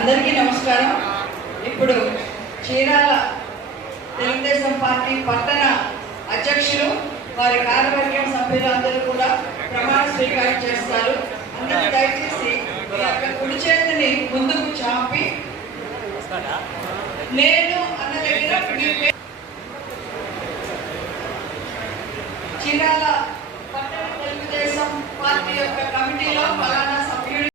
అందరికీ నమస్కారం. ఇప్పుడు చీరాల తెలుగుదేశం పార్టీ పట్టణ అధ్యక్షులు వారి కార్యవర్గం సభ్యులు అందరూ కూడా ప్రమాణ స్వీకారం చేస్తారు. అందరూ దయచేసి కుడి చేతిని ముందుకు చాపి నేను